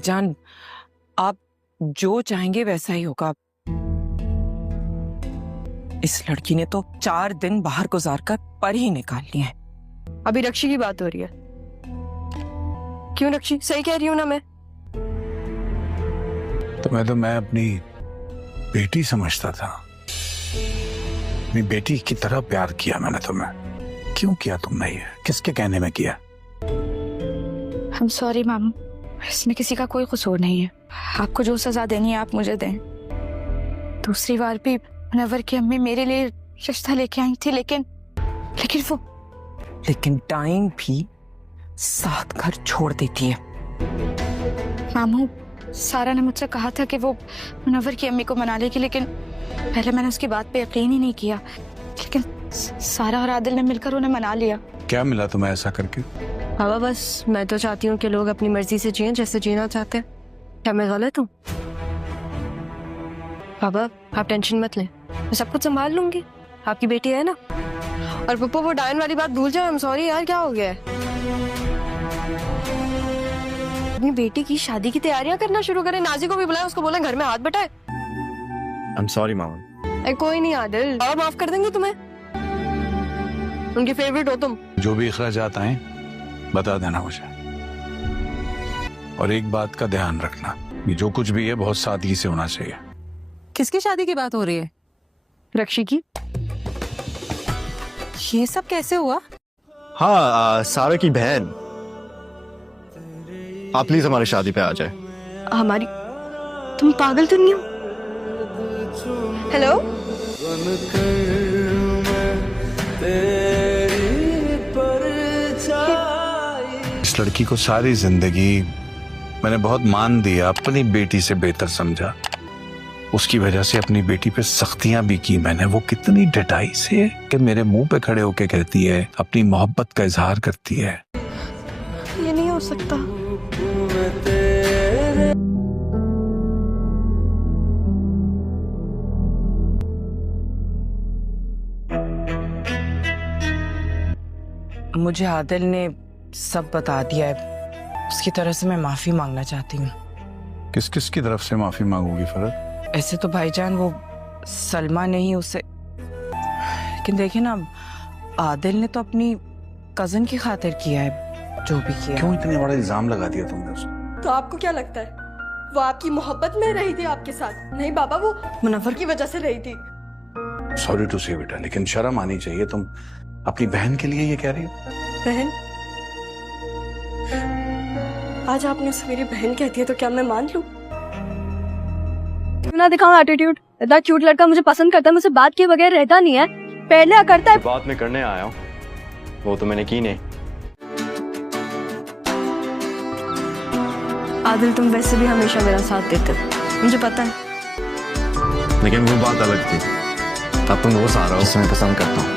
भाईजान, आप जो चाहेंगे वैसा ही होगा। इस लड़की ने तो 4 दिन बाहर गुजार कर पर ही निकाल लिए हैं। अभी रक्षी की बात हो रही है। क्यों रक्षी, सही कह रही हूँ ना मैं? तो मैं अपनी बेटी समझता था। अपनी बेटी की तरह प्यार किया मैंने तुम्हें। क्यों किया तुमने ये? किसके कहने में किया? I'm sorry मामू, इसमें किसी का कोई कसूर नहीं है। आपको जो सजा देनी है आप मुझे दें। दूसरी बार भी मुनव्वर की अम्मी मेरे लिए रिश्ता लेके आई थी, लेकिन टाइम भी साथ घर छोड़ देती है। मामू, सारा ने मुझसे कहा था कि वो मुनव्वर की अम्मी को मना लेगी, लेकिन पहले मैंने उसकी बात पे यकीन ही नहीं किया। लेकिन सारा और आदिल ने मिलकर उन्हें मना लिया। क्या मिला तुम्हें ऐसा करके? बाबा बस मैं तो चाहती हूँ कि लोग अपनी मर्जी से जिएं जैसे जीना चाहते हैं। क्या मैं गलत हूँ? बाबा आप टेंशन मत लें, मैं सब कुछ संभाल लूंगी। आपकी बेटी है ना। और पप्पू वो डायन वाली बात भूल जाए। I'm sorry यार, क्या हो गया है? अपनी बेटी की शादी की तैयारियां करना शुरू करें। नाजी को भी बुलाए, उसको बोले घर में हाथ बटाए। I'm sorry मामा। कोई नहीं आदिल, और माफ कर देंगे तुम्हें। उनके फेवरेट हो तुम। जो भी अखराजात आए बता देना मुझे। और एक बात का ध्यान रखना, ये जो कुछ भी है बहुत सादगी से होना चाहिए। किसकी शादी की बात हो रही है? रक्षी की। ये सब कैसे हुआ? हाँ, सारा की बहन। आप प्लीज हमारी शादी पे आ जाए। हमारी? तुम पागल तो नहीं हो? हेलो, इस लड़की को सारी जिंदगी मैंने बहुत मान दिया, अपनी बेटी से बेहतर समझा। उसकी वजह से अपनी बेटी पे सख्तियां भी की मैंने। वो कितनी डटाई से कि मेरे मुंह पे खड़े होके कहती है, अपनी मोहब्बत का इजहार करती है। ये नहीं हो सकता। मुझे आदिल ने सब बता दिया है। उसकी तरफ से मैं माफी मांगना चाहती हूँ। किस किस की तरफ से माफी मांगोगी फरत? ऐसे तो भाईजान वो सलमा ने ही उसे, लेकिन देखिए ना, आदिल ने तो अपनी कजन की खातिर किया है जो भी किया। क्यों इतने बड़ा इल्जाम लगा दिया तुमने उसको? तो आपको क्या लगता है वो आपकी मोहब्बत में रही थी आपके साथ? नहीं बाबा, वो मुनव्वर की वजह से रही थी। सॉरी टू से बेटा, लेकिन शर्म आनी चाहिए। तुम अपनी बहन के लिए ये कह रही हो? बहन? आज आपने उसे मेरी बहन कह दिया तो क्या मैं मान लूं? क्यों ना दिखाऊं एटीट्यूड? इतना क्यूट लड़का मुझे पसंद करता है, मुझसे बात किए बगैर रहता नहीं है। पहले करता है। बात में करने आया हूँ, वो तो मैंने की नहीं। आदिल तुम वैसे भी हमेशा मेरा साथ देते हो, मुझे पता है। लेकिन वो बात अलग थी। अब तुम वो सारा हो जिसे मैं पसंद करता हूँ।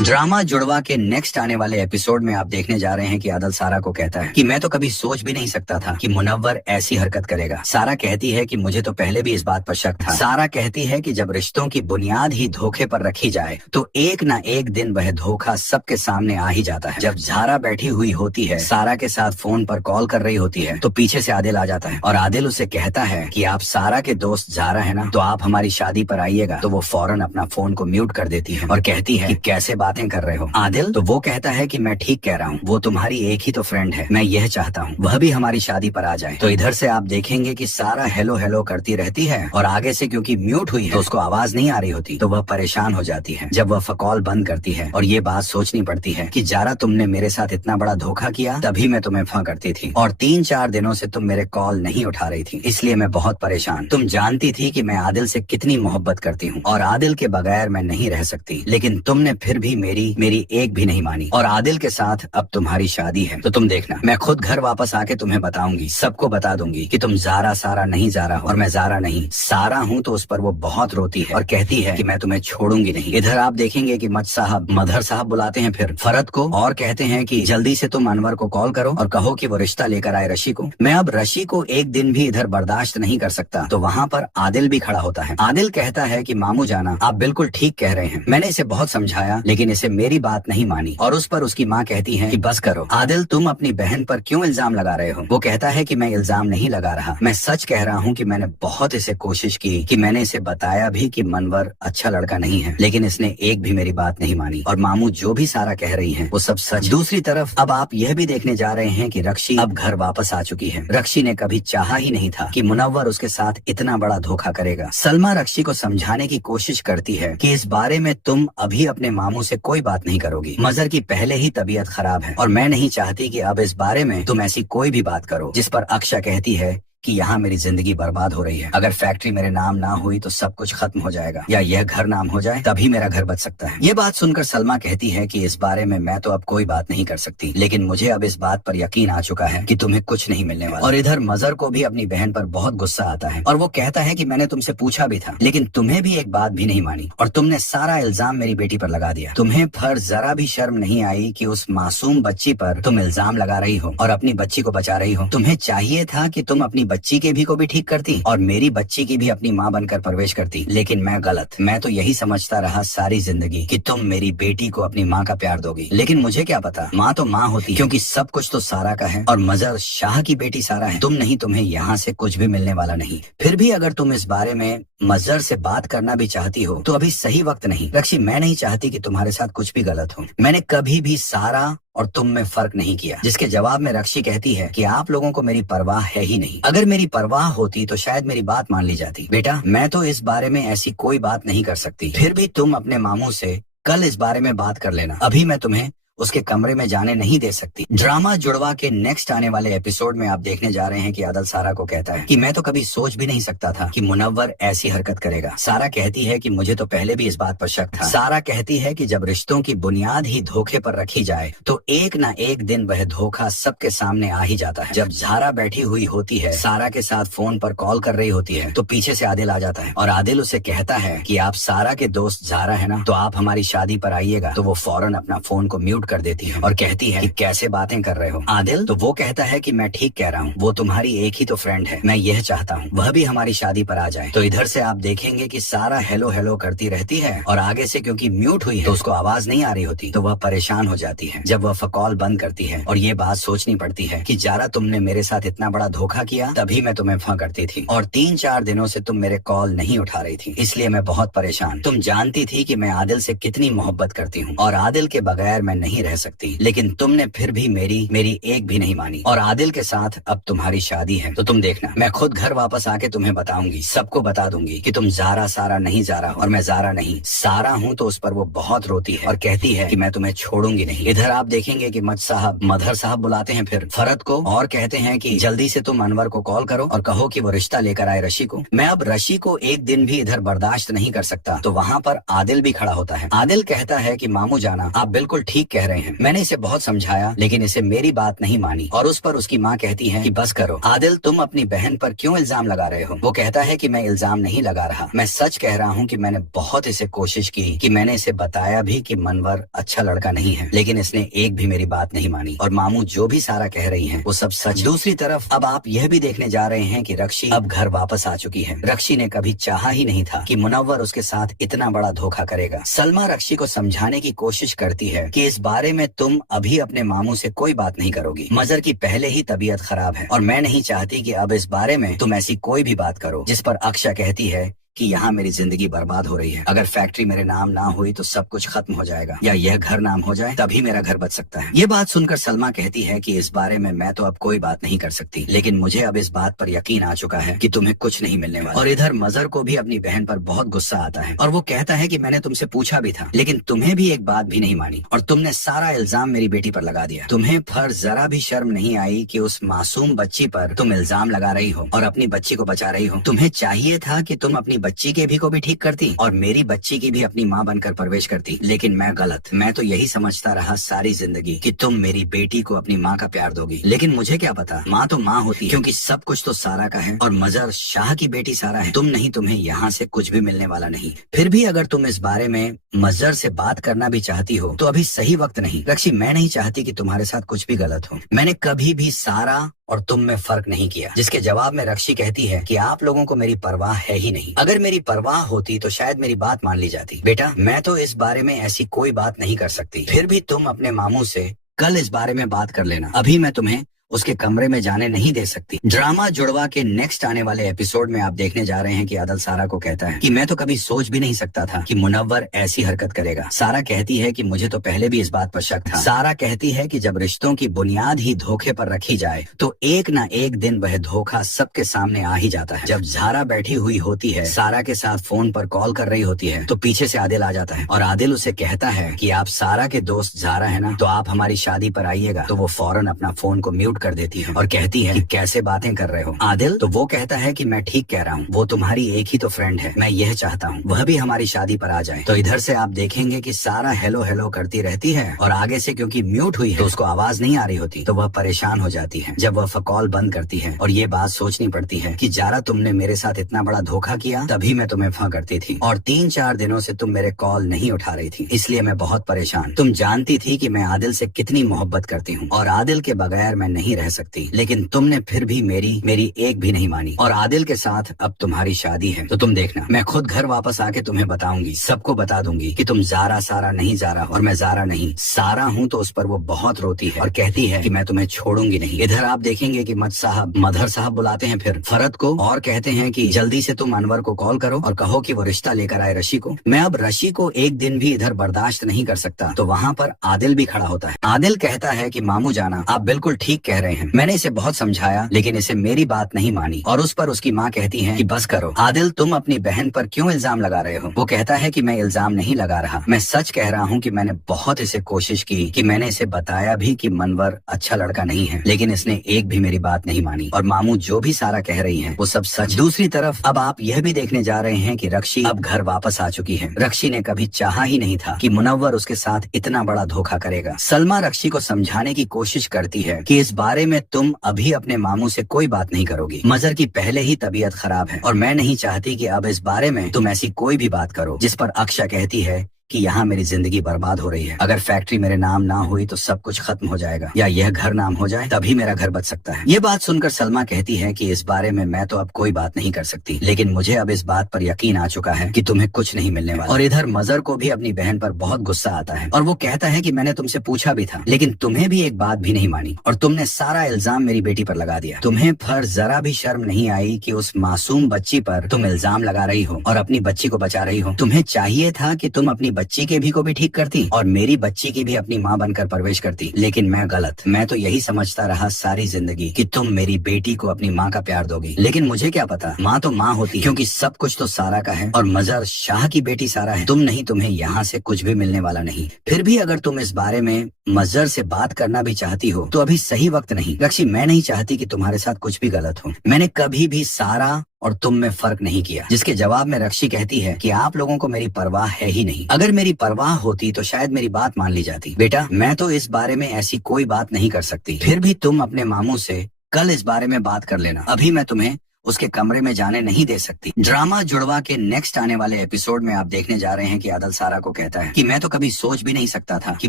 ड्रामा जुड़वा के नेक्स्ट आने वाले एपिसोड में आप देखने जा रहे हैं कि आदिल सारा को कहता है कि मैं तो कभी सोच भी नहीं सकता था कि मुनव्वर ऐसी हरकत करेगा। सारा कहती है कि मुझे तो पहले भी इस बात पर शक था। सारा कहती है कि जब रिश्तों की बुनियाद ही धोखे पर रखी जाए तो एक ना एक दिन वह धोखा सबके सामने आ ही जाता है। जब ज़ारा बैठी हुई होती है, सारा के साथ फोन पर कॉल कर रही होती है, तो पीछे से आदिल आ जाता है और आदिल उसे कहता है कि आप सारा के दोस्त ज़ारा है ना, तो आप हमारी शादी पर आइएगा। तो वो फौरन अपना फोन को म्यूट कर देती है और कहती है कि कैसे बातें कर रहे हो आदिल? तो वो कहता है कि मैं ठीक कह रहा हूँ, वो तुम्हारी एक ही तो फ्रेंड है। मैं यह चाहता हूँ वह भी हमारी शादी पर आ जाए। तो इधर से आप देखेंगे कि सारा हेलो हेलो करती रहती है और आगे से क्योंकि म्यूट हुई है तो उसको आवाज नहीं आ रही होती, तो वह परेशान हो जाती है। जब वह कॉल बंद करती है और ये बात सोचनी पड़ती है कि ज़ारा तुमने मेरे साथ इतना बड़ा धोखा किया, तभी मैं तुम्हें फ़ करती थी और 3-4 दिनों से तुम मेरे कॉल नहीं उठा रही थी, इसलिए मैं बहुत परेशान। तुम जानती थी कि मैं आदिल से कितनी मोहब्बत करती हूँ और आदिल के बगैर मैं नहीं रह सकती, लेकिन तुमने फिर भी मेरी एक भी नहीं मानी और आदिल के साथ अब तुम्हारी शादी है। तो तुम देखना, मैं खुद घर वापस आके तुम्हें बताऊंगी, सबको बता दूंगी कि तुम ज़ारा सारा नहीं ज़ारा और मैं ज़ारा नहीं सारा हूँ। तो उस पर वो बहुत रोती है और कहती है कि मैं तुम्हें छोड़ूंगी नहीं। इधर आप देखेंगे कि मदर साहब बुलाते हैं फिर फरत को और कहते हैं कि जल्दी से तुम अनवर को कॉल करो और कहो कि वो रिश्ता लेकर आए रशी को। मैं अब रशी को एक दिन भी इधर बर्दाश्त नहीं कर सकता। तो वहाँ पर आदिल भी खड़ा होता है। आदिल कहता है कि मामू जाना, आप बिल्कुल ठीक कह रहे हैं, मैंने इसे बहुत समझाया लेकिन लेकिन इसे मेरी बात नहीं मानी और उस पर उसकी माँ कहती है कि बस करो आदिल, तुम अपनी बहन पर क्यों इल्जाम लगा रहे हो। वो कहता है कि मैं इल्जाम नहीं लगा रहा, मैं सच कह रहा हूँ कि मैंने बहुत इसे कोशिश की, कि मैंने इसे बताया भी कि मनवर अच्छा लड़का नहीं है, लेकिन इसने एक भी मेरी बात नहीं मानी और मामू जो भी सारा कह रही है वो सब सच। दूसरी तरफ अब आप यह भी देखने जा रहे हैं कि रक्षी अब घर वापस आ चुकी है। रक्षी ने कभी चाहा ही नहीं था कि मुनव्वर उसके साथ इतना बड़ा धोखा करेगा। सलमा रक्षी को समझाने की कोशिश करती है कि इस बारे में तुम अभी अपने मामू से कोई बात नहीं करोगी। मजर की पहले ही तबीयत खराब है और मैं नहीं चाहती कि अब इस बारे में तुम ऐसी कोई भी बात करो। जिस पर अक्षा कहती है कि यहाँ मेरी जिंदगी बर्बाद हो रही है। अगर फैक्ट्री मेरे नाम ना हुई तो सब कुछ खत्म हो जाएगा, या यह घर नाम हो जाए तभी मेरा घर बच सकता है। ये बात सुनकर सलमा कहती है कि इस बारे में मैं तो अब कोई बात नहीं कर सकती, लेकिन मुझे अब इस बात पर यकीन आ चुका है कि तुम्हें कुछ नहीं मिलने वाला। और इधर मजर को भी अपनी बहन पर बहुत गुस्सा आता है और वो कहता है कि मैंने तुमसे पूछा भी था, लेकिन तुम्हें भी एक बात भी नहीं मानी और तुमने सारा इल्जाम मेरी बेटी पर लगा दिया। तुम्हें फिर जरा भी शर्म नहीं आई कि उस मासूम बच्ची पर तुम इल्जाम लगा रही हो और अपनी बच्ची को बचा रही हो। तुम्हें चाहिए था कि तुम अपनी बच्ची के भी को भी ठीक करती और मेरी बच्ची की भी अपनी माँ बनकर परवरिश करती, लेकिन मैं गलत। मैं तो यही समझता रहा सारी जिंदगी कि तुम मेरी बेटी को अपनी माँ का प्यार दोगी, लेकिन मुझे क्या पता, माँ तो माँ होती, क्योंकि सब कुछ तो सारा का है और मजर शाह की बेटी सारा है। तुम नहीं, तुम्हें यहाँ से कुछ भी मिलने वाला नहीं। फिर भी अगर तुम इस बारे में मजर से बात करना भी चाहती हो तो अभी सही वक्त नहीं। रक्षी, मैं नहीं चाहती कि तुम्हारे साथ कुछ भी गलत हो। मैंने कभी भी सारा और तुम में फर्क नहीं किया। जिसके जवाब में रक्षी कहती है कि आप लोगों को मेरी परवाह है ही नहीं। अगर मेरी परवाह होती तो शायद मेरी बात मान ली जाती। बेटा, मैं तो इस बारे में ऐसी कोई बात नहीं कर सकती। फिर भी तुम अपने मामू से कल इस बारे में बात कर लेना। अभी मैं तुम्हें उसके कमरे में जाने नहीं दे सकती। ड्रामा जुड़वा के नेक्स्ट आने वाले एपिसोड में आप देखने जा रहे हैं कि आदिल सारा को कहता है कि मैं तो कभी सोच भी नहीं सकता था कि मुनव्वर ऐसी हरकत करेगा। सारा कहती है कि मुझे तो पहले भी इस बात पर शक था। सारा कहती है कि जब रिश्तों की बुनियाद ही धोखे पर रखी जाए तो एक ना एक दिन वह धोखा सबके सामने आ ही जाता है। जब ज़ारा बैठी हुई होती है, सारा के साथ फोन पर कॉल कर रही होती है, तो पीछे से आदिल आ जाता है और आदिल उसे कहता है कि आप सारा के दोस्त ज़ारा है ना, तो आप हमारी शादी पर आइएगा। तो वो फौरन अपना फोन को म्यूट कर देती है और कहती है कि कैसे बातें कर रहे हो आदिल। तो वो कहता है कि मैं ठीक कह रहा हूँ, वो तुम्हारी एक ही तो फ्रेंड है, मैं यह चाहता हूँ वह भी हमारी शादी पर आ जाए। तो इधर से आप देखेंगे कि सारा हेलो हेलो करती रहती है और आगे से क्योंकि म्यूट हुई है तो उसको आवाज नहीं आ रही होती, तो वह परेशान हो जाती है। जब वह कॉल बंद करती है और ये बात सोचनी पड़ती है कि ज़ारा, तुमने मेरे साथ इतना बड़ा धोखा किया, तभी मैं तुम्हें फोन करती थी और 3-4 दिनों से तुम मेरे कॉल नहीं उठा रही थी, इसलिए मैं बहुत परेशान। तुम जानती थी कि मैं आदिल से कितनी मोहब्बत करती हूँ और आदिल के बगैर मैं नहीं रह सकती, लेकिन तुमने फिर भी मेरी एक भी नहीं मानी और आदिल के साथ अब तुम्हारी शादी है। तो तुम देखना, मैं खुद घर वापस आके तुम्हें बताऊंगी, सबको बता दूंगी कि तुम ज़ारा सारा नहीं ज़ारा और मैं ज़ारा नहीं सारा हूँ। तो उस पर वो बहुत रोती है और कहती है कि मैं तुम्हें छोड़ूंगी नहीं। इधर आप देखेंगे कि मदर साहब बुलाते हैं फिर फरद को और कहते हैं कि जल्दी से तुम अनवर को कॉल करो और कहो कि वो रिश्ता लेकर आए रशी को। मैं अब रशी को एक दिन भी इधर बर्दाश्त नहीं कर सकता। तो वहाँ पर आदिल भी खड़ा होता है। आदिल कहता है कि मामू जाना, आप बिल्कुल ठीक कह रहे हैं, मैंने इसे बहुत समझाया, लेकिन इसे मेरी बात नहीं मानी और उस पर उसकी माँ कहती है कि बस करो आदिल, तुम अपनी बहन पर क्यों इल्जाम लगा रहे हो। वो कहता है कि मैं इल्जाम नहीं लगा रहा, मैं सच कह रहा हूँ कि मैंने बहुत इसे कोशिश की, कि मैंने इसे बताया भी कि मनवर अच्छा लड़का नहीं है, लेकिन इसने एक भी मेरी बात नहीं मानी और मामू जो भी सारा कह रही है वो सब सच। दूसरी तरफ अब आप यह भी देखने जा रहे हैं कि रक्षी अब घर वापस आ चुकी है। रक्षी ने कभी चाहा ही नहीं था कि मुनव्वर उसके साथ इतना बड़ा धोखा करेगा। सलमा रक्षी को समझाने की कोशिश करती है कि इस बारे में तुम अभी अपने मामू से कोई बात नहीं करोगी। मजर की पहले ही तबीयत खराब है और मैं नहीं चाहती कि अब इस बारे में तुम ऐसी कोई भी बात करो। जिस पर अक्षा कहती है कि यहाँ मेरी जिंदगी बर्बाद हो रही है, अगर फैक्ट्री मेरे नाम ना हुई तो सब कुछ खत्म हो जाएगा, या यह घर नाम हो जाए तभी मेरा घर बच सकता है। ये बात सुनकर सलमा कहती है कि इस बारे में मैं तो अब कोई बात नहीं कर सकती, लेकिन मुझे अब इस बात पर यकीन आ चुका है कि तुम्हें कुछ नहीं मिलने वाला। और इधर मजर को भी अपनी बहन पर बहुत गुस्सा आता है और वो कहता है कि मैंने तुमसे पूछा भी था, लेकिन तुम्हें भी एक बात भी नहीं मानी और तुमने सारा इल्जाम मेरी बेटी पर लगा दिया। तुम्हें फिर जरा भी शर्म नहीं आई कि उस मासूम बच्ची पर तुम इल्जाम लगा रही हो और अपनी बच्ची को बचा रही हो। तुम्हें चाहिए था कि तुम अपनी बच्ची के भी को भी ठीक करती और मेरी बच्ची की भी अपनी माँ बनकर परवरिश करती, लेकिन मैं गलत। मैं तो यही समझता रहा सारी जिंदगी कि तुम मेरी बेटी को अपनी माँ का प्यार दोगी, लेकिन मुझे क्या पता, माँ तो माँ होती है, क्योंकि सब कुछ तो सारा का है और मजर शाह की बेटी सारा है। तुम नहीं, तुम्हें यहाँ से कुछ भी मिलने वाला नहीं। फिर भी अगर तुम इस बारे में मजर से बात करना भी चाहती हो तो अभी सही वक्त नहीं। रक्षी, मैं नहीं चाहती कि तुम्हारे साथ कुछ भी गलत हो। मैंने कभी भी सारा और तुम में फर्क नहीं किया। जिसके जवाब में रक्षी कहती है कि आप लोगों को मेरी परवाह है ही नहीं। अगर अगर मेरी परवाह होती तो शायद मेरी बात मान ली जाती। बेटा, मैं तो इस बारे में ऐसी कोई बात नहीं कर सकती, फिर भी तुम अपने मामू से कल इस बारे में बात कर लेना। अभी मैं तुम्हें उसके कमरे में जाने नहीं दे सकती। ड्रामा जुड़वा के नेक्स्ट आने वाले एपिसोड में आप देखने जा रहे हैं कि आदिल सारा को कहता है कि मैं तो कभी सोच भी नहीं सकता था कि मुनव्वर ऐसी हरकत करेगा। सारा कहती है कि मुझे तो पहले भी इस बात पर शक था। सारा कहती है कि जब रिश्तों की बुनियाद ही धोखे पर रखी जाए तो एक ना एक दिन वह धोखा सबके सामने आ ही जाता है। जब ज़ारा बैठी हुई होती है, सारा के साथ फोन पर कॉल कर रही होती है, तो पीछे से आदिल आ जाता है और आदिल उसे कहता है कि आप सारा के दोस्त ज़ारा है ना, तो आप हमारी शादी पर आइएगा। तो वो फौरन अपना फोन को म्यूट कर देती है और कहती है कि कैसे बातें कर रहे हो आदिल। तो वो कहता है कि मैं ठीक कह रहा हूँ, वो तुम्हारी एक ही तो फ्रेंड है, मैं यह चाहता हूँ वह भी हमारी शादी पर आ जाए। तो इधर से आप देखेंगे कि सारा हेलो हेलो करती रहती है और आगे से क्योंकि म्यूट हुई है तो उसको आवाज नहीं आ रही होती, तो वह परेशान हो जाती है। जब वह कॉल बंद करती है और ये बात सोचनी पड़ती है कि ज़ारा तुमने मेरे साथ इतना बड़ा धोखा किया, तभी मैं तुम्हें फ़ करती थी और 3-4 दिनों से तुम मेरे कॉल नहीं उठा रही थी, इसलिए मैं बहुत परेशान। तुम जानती थी कि मैं आदिल से कितनी मोहब्बत करती हूँ और आदिल के बगैर मैं नहीं रह सकती, लेकिन तुमने फिर भी मेरी एक भी नहीं मानी और आदिल के साथ अब तुम्हारी शादी है। तो तुम देखना, मैं खुद घर वापस आके तुम्हें बताऊंगी, सबको बता दूंगी कि तुम ज़ारा सारा नहीं ज़ारा और मैं ज़ारा नहीं सारा हूँ। तो उस पर वो बहुत रोती है और कहती है कि मैं तुम्हें छोड़ूंगी नहीं। इधर आप देखेंगे कि मदर साहब बुलाते हैं फिर फरत को और कहते हैं कि जल्दी से तुम अनवर को कॉल करो और कहो कि वो रिश्ता लेकर आए रशी को। मैं अब रशी को एक दिन भी इधर बर्दाश्त नहीं कर सकता। तो वहाँ पर आदिल भी खड़ा होता है। आदिल कहता है कि मामू जाना, आप बिल्कुल ठीक कह रहे हैं, मैंने इसे बहुत समझाया लेकिन इसे मेरी बात नहीं मानी। और उस पर उसकी माँ कहती है कि बस करो आदिल, तुम अपनी बहन पर क्यों इल्जाम लगा रहे हो। वो कहता है कि मैं इल्जाम नहीं लगा रहा, मैं सच कह रहा हूँ कि मैंने बहुत इसे कोशिश की कि मैंने इसे बताया भी कि मनवर अच्छा लड़का नहीं है, लेकिन इसने एक भी मेरी बात नहीं मानी। और मामू जो भी सारा कह रही है वो सब सच। दूसरी तरफ अब आप यह भी देखने जा रहे हैं कि रक्षी अब घर वापस आ चुकी है। रक्षी ने कभी चाहा ही नहीं था कि मुनव्वर उसके साथ इतना बड़ा धोखा करेगा। सलमा रक्षी को समझाने की कोशिश करती है कि इस बारे में तुम अभी अपने मामू से कोई बात नहीं करोगी। मजर की पहले ही तबीयत खराब है और मैं नहीं चाहती कि अब इस बारे में तुम ऐसी कोई भी बात करो। जिस पर अक्षा कहती है कि यहाँ मेरी जिंदगी बर्बाद हो रही है, अगर फैक्ट्री मेरे नाम ना हुई तो सब कुछ खत्म हो जाएगा, या यह घर नाम हो जाए तभी मेरा घर बच सकता है। ये बात सुनकर सलमा कहती है कि इस बारे में मैं तो अब कोई बात नहीं कर सकती, लेकिन मुझे अब इस बात पर यकीन आ चुका है कि तुम्हें कुछ नहीं मिलने वाला। और इधर मजर को भी अपनी बहन पर बहुत गुस्सा आता है और वो कहता है कि मैंने तुमसे पूछा भी था, लेकिन तुम्हें भी एक बात भी नहीं मानी और तुमने सारा इल्जाम मेरी बेटी पर लगा दिया। तुम्हें पर जरा भी शर्म नहीं आई कि उस मासूम बच्ची पर तुम इल्जाम लगा रही हो और अपनी बच्ची को बचा रही हो। तुम्हें चाहिए था कि तुम अपनी बच्ची के भी को भी ठीक करती और मेरी बच्ची की भी अपनी माँ बनकर परवरिश करती, लेकिन मैं गलत। मैं तो यही समझता रहा सारी जिंदगी कि तुम मेरी बेटी को अपनी माँ का प्यार दोगी, लेकिन मुझे क्या पता, माँ तो माँ होती है, क्योंकि सब कुछ तो सारा का है और मजर शाह की बेटी सारा है। तुम नहीं, तुम्हें यहाँ से कुछ भी मिलने वाला नहीं। फिर भी अगर तुम इस बारे में मजर से बात करना भी चाहती हो तो अभी सही वक्त नहीं। रक्षी, मैं नहीं चाहती कि तुम्हारे साथ कुछ भी गलत हो, मैंने कभी भी सारा और तुम में फर्क नहीं किया। जिसके जवाब में रक्षी कहती है कि आप लोगों को मेरी परवाह है ही नहीं, अगर मेरी परवाह होती तो शायद मेरी बात मान ली जाती। बेटा, मैं तो इस बारे में ऐसी कोई बात नहीं कर सकती, फिर भी तुम अपने मामू से कल इस बारे में बात कर लेना। अभी मैं तुम्हें उसके कमरे में जाने नहीं दे सकती। ड्रामा जुड़वा के नेक्स्ट आने वाले एपिसोड में आप देखने जा रहे हैं कि आदिल सारा को कहता है कि मैं तो कभी सोच भी नहीं सकता था कि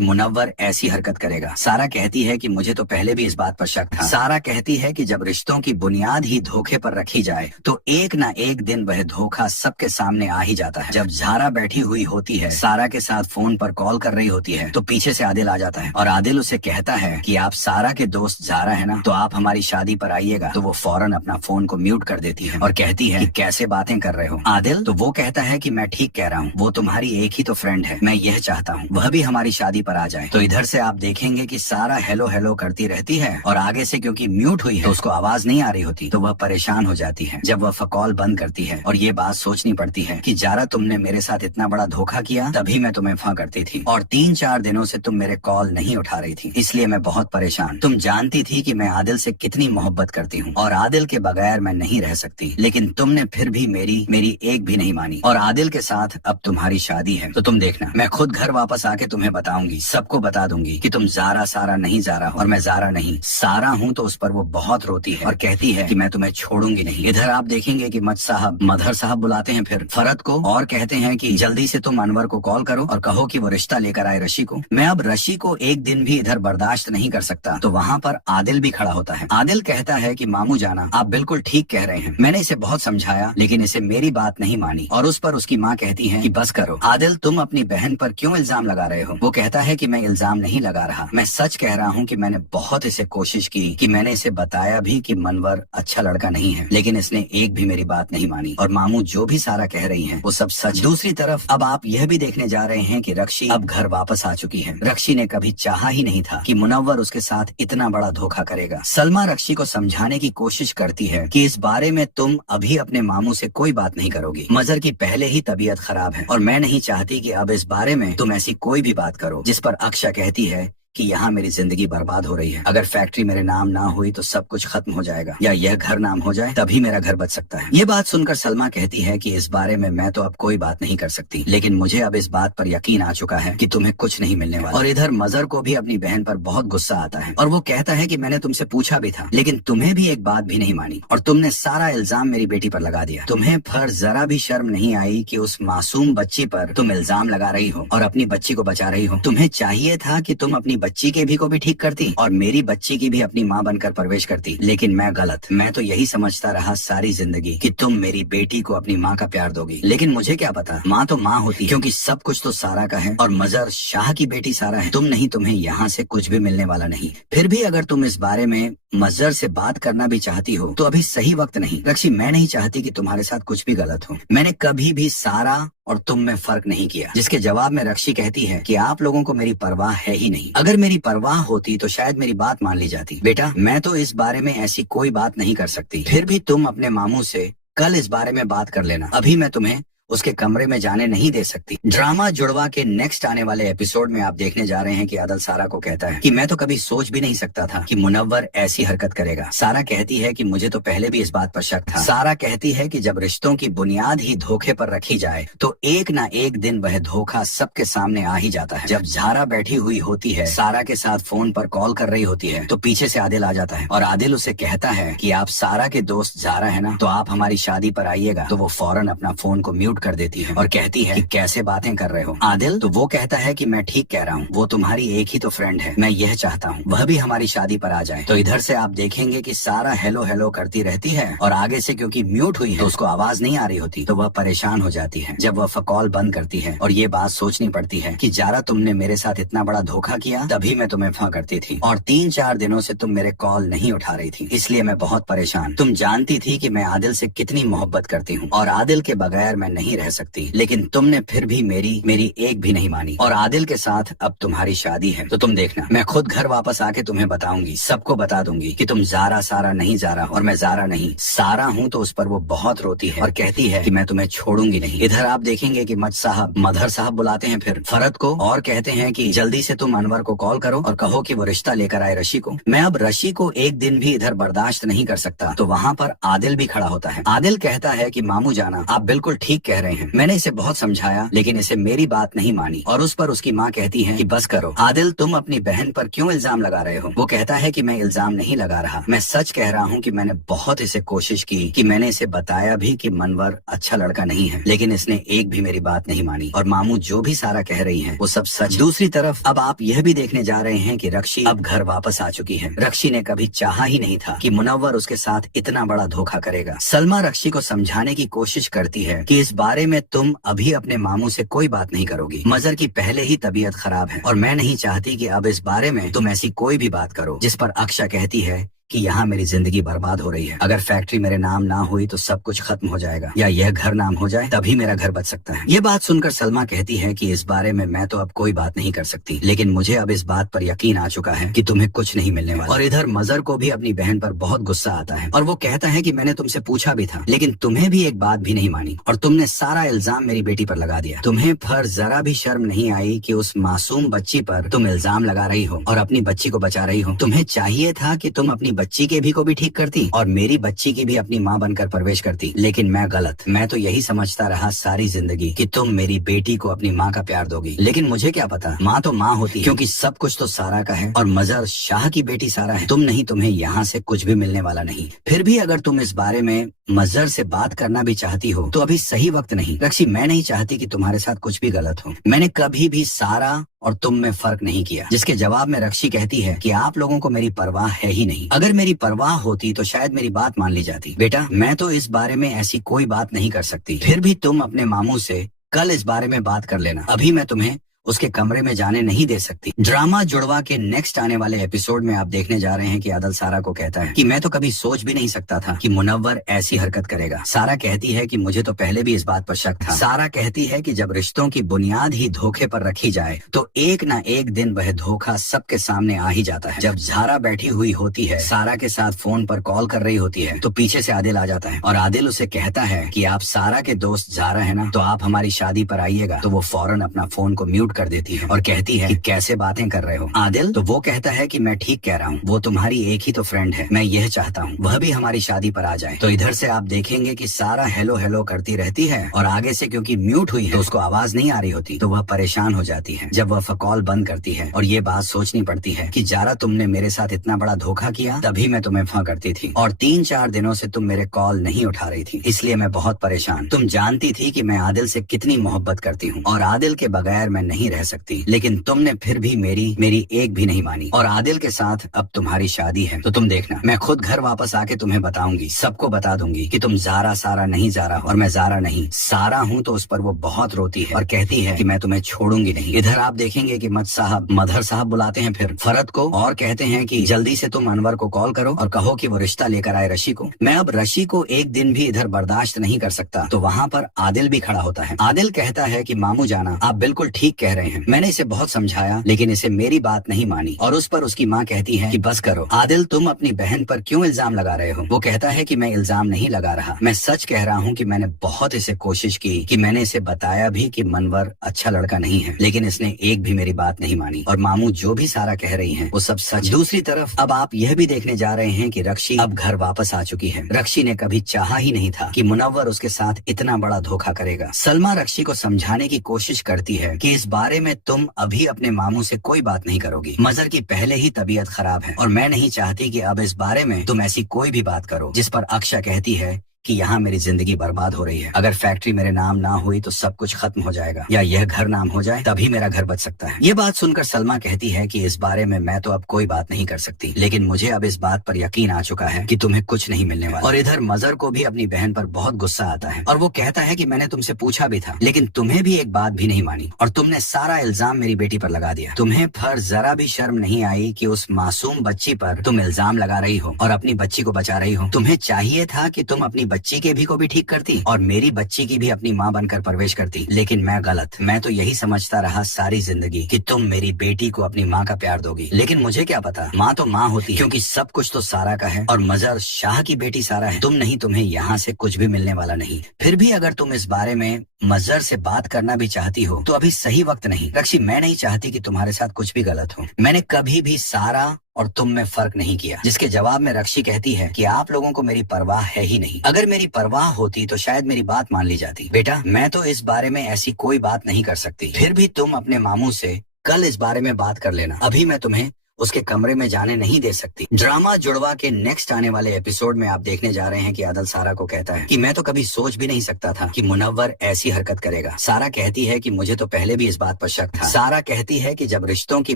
मुनव्वर ऐसी हरकत करेगा। सारा कहती है कि मुझे तो पहले भी इस बात पर शक था। सारा कहती है कि जब रिश्तों की बुनियाद ही धोखे पर रखी जाए तो एक ना एक दिन वह धोखा सबके सामने आ ही जाता है। जब ज़ारा बैठी हुई होती है, सारा के साथ फोन पर कॉल कर रही होती है, तो पीछे से आदिल आ जाता है और आदिल उसे कहता है कि आप सारा के दोस्त ज़ारा है ना, तो आप हमारी शादी पर आइएगा। तो वो फौरन अपना फोन को म्यूट कर देती है और कहती है कि कैसे बातें कर रहे हो आदिल। तो वो कहता है कि मैं ठीक कह रहा हूँ, वो तुम्हारी एक ही तो फ्रेंड है, मैं यह चाहता हूँ वह भी हमारी शादी पर आ जाए। तो इधर से आप देखेंगे कि सारा हेलो हेलो करती रहती है और आगे से क्योंकि म्यूट हुई है तो उसको आवाज नहीं आ रही होती, तो वह परेशान हो जाती है। जब वह कॉल बंद करती है और ये बात सोचनी पड़ती है कि ज़ारा तुमने मेरे साथ इतना बड़ा धोखा किया, तभी मैं तुम्हें फ़ करती थी और 3-4 दिनों से तुम मेरे कॉल नहीं उठा रही थी, इसलिए मैं बहुत परेशान। तुम जानती थी कि मैं आदिल से कितनी मोहब्बत करती हूँ और आदिल के बगैर मैं नहीं रह सकती, लेकिन तुमने फिर भी मेरी एक भी नहीं मानी और आदिल के साथ अब तुम्हारी शादी है। तो तुम देखना, मैं खुद घर वापस आके तुम्हें बताऊंगी, सबको बता दूंगी कि तुम ज़ारा सारा नहीं ज़ारा और मैं ज़ारा नहीं सारा हूँ। तो उस पर वो बहुत रोती है और कहती है कि मैं तुम्हें छोड़ूंगी नहीं। इधर आप देखेंगे कि मदर साहब बुलाते हैं फिर फरत को और कहते हैं कि जल्दी से तुम अनवर को कॉल करो और कहो कि वो रिश्ता लेकर आए रशी को। मैं अब रशी को एक दिन भी इधर बर्दाश्त नहीं कर सकता। तो वहाँ पर आदिल भी खड़ा होता है। आदिल कहता है कि मामू जाना, आप बिल्कुल ठीक कह कह रहे हैं। मैंने इसे बहुत समझाया लेकिन इसे मेरी बात नहीं मानी और उस पर उसकी माँ कहती है कि बस करो आदिल, तुम अपनी बहन पर क्यों इल्जाम लगा रहे हो। वो कहता है कि मैं इल्जाम नहीं लगा रहा, मैं सच कह रहा हूँ कि मैंने बहुत इसे कोशिश की, कि मैंने इसे बताया भी कि मनवर अच्छा लड़का नहीं है, लेकिन इसने एक भी मेरी बात नहीं मानी। और मामू जो भी सारा कह रही है वो सब सच। दूसरी तरफ अब आप यह भी देखने जा रहे हैं कि रक्षी अब घर वापस आ चुकी है। रक्षी ने कभी चाहा ही नहीं था कि मुनव्वर उसके साथ इतना बड़ा धोखा करेगा। सलमा रक्षी को समझाने की कोशिश करती है कि इस बारे में तुम अभी अपने मामू से कोई बात नहीं करोगी। मजर की पहले ही तबीयत खराब है और मैं नहीं चाहती कि अब इस बारे में तुम ऐसी कोई भी बात करो। जिस पर अक्षा कहती है कि यहाँ मेरी जिंदगी बर्बाद हो रही है। अगर फैक्ट्री मेरे नाम ना हुई तो सब कुछ खत्म हो जाएगा, या यह घर नाम हो जाए तभी मेरा घर बच सकता है। ये बात सुनकर सलमा कहती है कि इस बारे में मैं तो अब कोई बात नहीं कर सकती, लेकिन मुझे अब इस बात पर यकीन आ चुका है कि तुम्हें कुछ नहीं मिलने वाला। और इधर मजर को भी अपनी बहन पर बहुत गुस्सा आता है और वो कहता है कि मैंने तुमसे पूछा भी था, लेकिन तुम्हें भी एक बात भी नहीं मानी और तुमने सारा इल्जाम मेरी बेटी पर लगा दिया। तुम्हें फिर जरा भी शर्म नहीं आई कि उस मासूम बच्ची पर तुम इल्जाम लगा रही हो और अपनी बच्ची को बचा रही हो। तुम्हें चाहिए था कि तुम अपनी बच्ची के भी को भी ठीक करती और मेरी बच्ची की भी अपनी माँ बनकर परवेश करती, लेकिन मैं गलत। मैं तो यही समझता रहा सारी जिंदगी कि तुम मेरी बेटी को अपनी माँ का प्यार दोगी, लेकिन मुझे क्या पता, माँ तो माँ होती है, क्योंकि सब कुछ तो सारा का है और मजर शाह की बेटी सारा है। तुम नहीं, तुम्हें यहाँ से कुछ भी मिलने वाला नहीं। फिर भी अगर तुम इस बारे में मजर से बात करना भी चाहती हो तो अभी सही वक्त नहीं। रक्षी, मैं नहीं चाहती कि तुम्हारे साथ कुछ भी गलत हो। मैंने कभी भी सारा और तुम में फर्क नहीं किया। जिसके जवाब में रक्षी कहती है कि आप लोगों को मेरी परवाह है ही नहीं। अगर मेरी परवाह होती तो शायद मेरी बात मान ली जाती। बेटा, मैं तो इस बारे में ऐसी कोई बात नहीं कर सकती। फिर भी तुम अपने मामू से कल इस बारे में बात कर लेना। अभी मैं तुम्हें उसके कमरे में जाने नहीं दे सकती। ड्रामा जुड़वा के नेक्स्ट आने वाले एपिसोड में आप देखने जा रहे हैं कि आदिल सारा को कहता है कि मैं तो कभी सोच भी नहीं सकता था कि मुनव्वर ऐसी हरकत करेगा। सारा कहती है कि मुझे तो पहले भी इस बात पर शक था। सारा कहती है कि जब रिश्तों की बुनियाद ही धोखे पर रखी जाए तो एक ना एक दिन वह धोखा सबके सामने आ ही जाता है। जब ज़ारा बैठी हुई होती है, सारा के साथ फोन पर कॉल कर रही होती है, तो पीछे से आदिल आ जाता है और आदिल उसे कहता है कि आप सारा के दोस्त ज़ारा है ना, तो आप हमारी शादी पर आइएगा। तो वो फौरन अपना फोन को म्यूट कर देती है और कहती है कि कैसे बातें कर रहे हो आदिल। तो वो कहता है कि मैं ठीक कह रहा हूँ, वो तुम्हारी एक ही तो फ्रेंड है, मैं यह चाहता हूँ वह भी हमारी शादी पर आ जाए। तो इधर से आप देखेंगे कि सारा हेलो हेलो करती रहती है और आगे से क्योंकि म्यूट हुई है तो उसको आवाज नहीं आ रही होती, तो वह परेशान हो जाती है। जब वह कॉल बंद करती है और ये बात सोचनी पड़ती है कि ज़ारा, तुमने मेरे साथ इतना बड़ा धोखा किया तभी मैं तुम्हें फोन करती थी और 3-4 दिनों से तुम मेरे कॉल नहीं उठा रही थी, इसलिए मैं बहुत परेशान। तुम जानती थी कि मैं आदिल से कितनी मोहब्बत करती हूँ और आदिल के बगैर मैं नहीं रह सकती, लेकिन तुमने फिर भी मेरी एक भी नहीं मानी और आदिल के साथ अब तुम्हारी शादी है। तो तुम देखना, मैं खुद घर वापस आके तुम्हें बताऊंगी, सबको बता दूंगी कि तुम ज़ारा सारा नहीं ज़ारा और मैं ज़ारा नहीं सारा हूँ। तो उस पर वो बहुत रोती है और कहती है कि मैं तुम्हें छोड़ूंगी नहीं। इधर आप देखेंगे कि मदर साहब बुलाते हैं फिर फरद को और कहते हैं कि जल्दी से तुम अनवर को कॉल करो और कहो कि वो रिश्ता लेकर आए रशी को। मैं अब रशी को एक दिन भी इधर बर्दाश्त नहीं कर सकता। तो वहाँ पर आदिल भी खड़ा होता है। आदिल कहता है कि मामू जाना, आप बिल्कुल ठीक कह रहे हैं, मैंने इसे बहुत समझाया लेकिन इसे मेरी बात नहीं मानी। और उस पर उसकी माँ कहती है कि बस करो आदिल, तुम अपनी बहन पर क्यों इल्जाम लगा रहे हो। वो कहता है कि मैं इल्जाम नहीं लगा रहा, मैं सच कह रहा हूँ कि मैंने बहुत इसे कोशिश की, कि मैंने इसे बताया भी कि मनवर अच्छा लड़का नहीं है, लेकिन इसने एक भी मेरी बात नहीं मानी। और मामू जो भी सारा कह रही है वो सब सच। दूसरी तरफ अब आप यह भी देखने जा रहे हैं कि रक्षी अब घर वापस आ चुकी है। रक्षी ने कभी चाहा ही नहीं था कि मुनव्वर उसके साथ इतना बड़ा धोखा करेगा। सलमा रक्षी को समझाने की कोशिश करती है कि इस बारे में तुम अभी अपने मामू से कोई बात नहीं करोगी। मजर की पहले ही तबीयत खराब है और मैं नहीं चाहती कि अब इस बारे में तुम ऐसी कोई भी बात करो। जिस पर अक्षा कहती है कि यहाँ मेरी जिंदगी बर्बाद हो रही है, अगर फैक्ट्री मेरे नाम ना हुई तो सब कुछ खत्म हो जाएगा, या यह घर नाम हो जाए तभी मेरा घर बच सकता है। ये बात सुनकर सलमा कहती है कि इस बारे में मैं तो अब कोई बात नहीं कर सकती, लेकिन मुझे अब इस बात पर यकीन आ चुका है कि तुम्हें कुछ नहीं मिलने वाला। और इधर मजर को भी अपनी बहन पर बहुत गुस्सा आता है और वो कहता है कि मैंने तुमसे पूछा भी था, लेकिन तुम्हें भी एक बात भी नहीं मानी और तुमने सारा इल्जाम मेरी बेटी पर लगा दिया। तुम्हें फिर जरा भी शर्म नहीं आई कि उस मासूम बच्ची पर तुम इल्जाम लगा रही हो और अपनी बच्ची को बचा रही हो। तुम्हें चाहिए था कि तुम अपनी बच्ची के भी को भी ठीक करती और मेरी बच्ची की भी अपनी माँ बनकर परवेश करती, लेकिन मैं गलत। मैं तो यही समझता रहा सारी जिंदगी कि तुम मेरी बेटी को अपनी माँ का प्यार दोगी, लेकिन मुझे क्या पता, माँ तो माँ होती है, क्योंकि सब कुछ तो सारा का है और मजर शाह की बेटी सारा है। तुम नहीं, तुम्हें यहाँ से कुछ भी मिलने वाला नहीं। फिर भी अगर तुम इस बारे में मजर से बात करना भी चाहती हो तो अभी सही वक्त नहीं। रक्षी, मैं नहीं चाहती कि तुम्हारे साथ कुछ भी गलत हो। मैंने कभी भी सारा और तुम में फर्क नहीं किया। जिसके जवाब में रक्षी कहती है कि आप लोगों को मेरी परवाह है ही नहीं। अगर अगर मेरी परवाह होती तो शायद मेरी बात मान ली जाती। बेटा मैं तो इस बारे में ऐसी कोई बात नहीं कर सकती, फिर भी तुम अपने मामू से कल इस बारे में बात कर लेना। अभी मैं तुम्हें उसके कमरे में जाने नहीं दे सकती। ड्रामा जुड़वा के नेक्स्ट आने वाले एपिसोड में आप देखने जा रहे हैं कि आदिल सारा को कहता है कि मैं तो कभी सोच भी नहीं सकता था कि मुनव्वर ऐसी हरकत करेगा। सारा कहती है कि मुझे तो पहले भी इस बात पर शक था। सारा कहती है कि जब रिश्तों की बुनियाद ही धोखे पर रखी जाए तो एक ना एक दिन वह धोखा सबके सामने आ ही जाता है। जब ज़ारा बैठी हुई होती है, सारा के साथ फोन पर कॉल कर रही होती है, तो पीछे से आदिल आ जाता है और आदिल उसे कहता है कि आप सारा के दोस्त ज़ारा है ना, तो आप हमारी शादी पर आइएगा। तो वो फौरन अपना फोन को म्यूट कर देती है और कहती है कि कैसे बातें कर रहे हो आदिल। तो वो कहता है कि मैं ठीक कह रहा हूँ, वो तुम्हारी एक ही तो फ्रेंड है, मैं यह चाहता हूँ वह भी हमारी शादी पर आ जाए। तो इधर से आप देखेंगे कि सारा हेलो हेलो करती रहती है और आगे से क्योंकि म्यूट हुई है तो उसको आवाज नहीं आ रही होती, तो वह परेशान हो जाती है। जब वह कॉल बंद करती है और ये बात सोचनी पड़ती है कि ज़ारा तुमने मेरे साथ इतना बड़ा धोखा किया, तभी मैं तुम्हें फ़ करती थी और 3-4 दिनों से तुम मेरे कॉल नहीं उठा रही थी, इसलिए मैं बहुत परेशान। तुम जानती थी कि मैं आदिल से कितनी मोहब्बत करती हूँ और आदिल के बगैर मैं नहीं रह सकती, लेकिन तुमने फिर भी मेरी एक भी नहीं मानी और आदिल के साथ अब तुम्हारी शादी है। तो तुम देखना, मैं खुद घर वापस आके तुम्हें बताऊंगी, सबको बता दूंगी कि तुम ज़ारा सारा नहीं ज़ारा और मैं ज़ारा नहीं सारा हूँ। तो उस पर वो बहुत रोती है और कहती है कि मैं तुम्हें छोड़ूंगी नहीं। इधर आप देखेंगे कि मदहर साहब बुलाते हैं फिर फरत को और कहते हैं कि जल्दी से तुम अनवर को कॉल करो और कहो कि वो रिश्ता लेकर आए रशी को। मैं अब रशी को एक दिन भी इधर बर्दाश्त नहीं कर सकता। तो वहाँ पर आदिल भी खड़ा होता है। आदिल कहता है कि मामू जाना आप बिल्कुल ठीक कह रहे हैं, मैंने इसे बहुत समझाया लेकिन इसे मेरी बात नहीं मानी। और उस पर उसकी माँ कहती है कि बस करो आदिल, तुम अपनी बहन पर क्यों इल्जाम लगा रहे हो। वो कहता है कि मैं इल्जाम नहीं लगा रहा, मैं सच कह रहा हूँ कि मैंने बहुत इसे कोशिश की, कि मैंने इसे बताया भी कि मनवर अच्छा लड़का नहीं है, लेकिन इसने एक भी मेरी बात नहीं मानी। और मामू जो भी सारा कह रही है वो सब सच। दूसरी तरफ अब आप यह भी देखने जा रहे हैं कि रक्षी अब घर वापस आ चुकी है। रक्षी ने कभी चाहा ही नहीं था कि मुनव्वर उसके साथ इतना बड़ा धोखा करेगा। सलमा रक्षी को समझाने की कोशिश करती है कि इस बारे में तुम अभी अपने मामू से कोई बात नहीं करोगी। मजर की पहले ही तबीयत खराब है और मैं नहीं चाहती कि अब इस बारे में तुम ऐसी कोई भी बात करो। जिस पर अक्षा कहती है कि यहाँ मेरी जिंदगी बर्बाद हो रही है, अगर फैक्ट्री मेरे नाम ना हुई तो सब कुछ खत्म हो जाएगा, या यह घर नाम हो जाए तभी मेरा घर बच सकता है। ये बात सुनकर सलमा कहती है कि इस बारे में मैं तो अब कोई बात नहीं कर सकती, लेकिन मुझे अब इस बात पर यकीन आ चुका है कि तुम्हें कुछ नहीं मिलने वाला। और इधर मजर को भी अपनी बहन पर बहुत गुस्सा आता है और वो कहता है कि मैंने तुमसे पूछा भी था, लेकिन तुम्हें भी एक बात भी नहीं मानी और तुमने सारा इल्जाम मेरी बेटी पर लगा दिया। तुम्हें पर जरा भी शर्म नहीं आई कि उस मासूम बच्ची पर तुम इल्जाम लगा रही हो और अपनी बच्ची को बचा रही हो। तुम्हें चाहिए था कि तुम अपनी बच्ची के भी को भी ठीक करती और मेरी बच्ची की भी अपनी माँ बनकर परवरिश करती, लेकिन मैं गलत। मैं तो यही समझता रहा सारी जिंदगी कि तुम मेरी बेटी को अपनी माँ का प्यार दोगी, लेकिन मुझे क्या पता, माँ तो माँ होती है, क्योंकि सब कुछ तो सारा का है और मजर शाह की बेटी सारा है। तुम नहीं, तुम्हें यहाँ से कुछ भी मिलने वाला नहीं। फिर भी अगर तुम इस बारे में मजर से बात करना भी चाहती हो तो अभी सही वक्त नहीं। रक्षी, मैं नहीं चाहती कि तुम्हारे साथ कुछ भी गलत हो, मैंने कभी भी सारा और तुम में फर्क नहीं किया। जिसके जवाब में रक्षी कहती है कि आप लोगों को मेरी परवाह है ही नहीं, अगर मेरी परवाह होती तो शायद मेरी बात मान ली जाती। बेटा मैं तो इस बारे में ऐसी कोई बात नहीं कर सकती, फिर भी तुम अपने मामू से कल इस बारे में बात कर लेना। अभी मैं तुम्हें उसके कमरे में जाने नहीं दे सकती। ड्रामा जुड़वा के नेक्स्ट आने वाले एपिसोड में आप देखने जा रहे हैं कि आदिल सारा को कहता है कि मैं तो कभी सोच भी नहीं सकता था कि मुनव्वर ऐसी हरकत करेगा। सारा कहती है कि मुझे तो पहले भी इस बात पर शक था। सारा कहती है कि जब रिश्तों की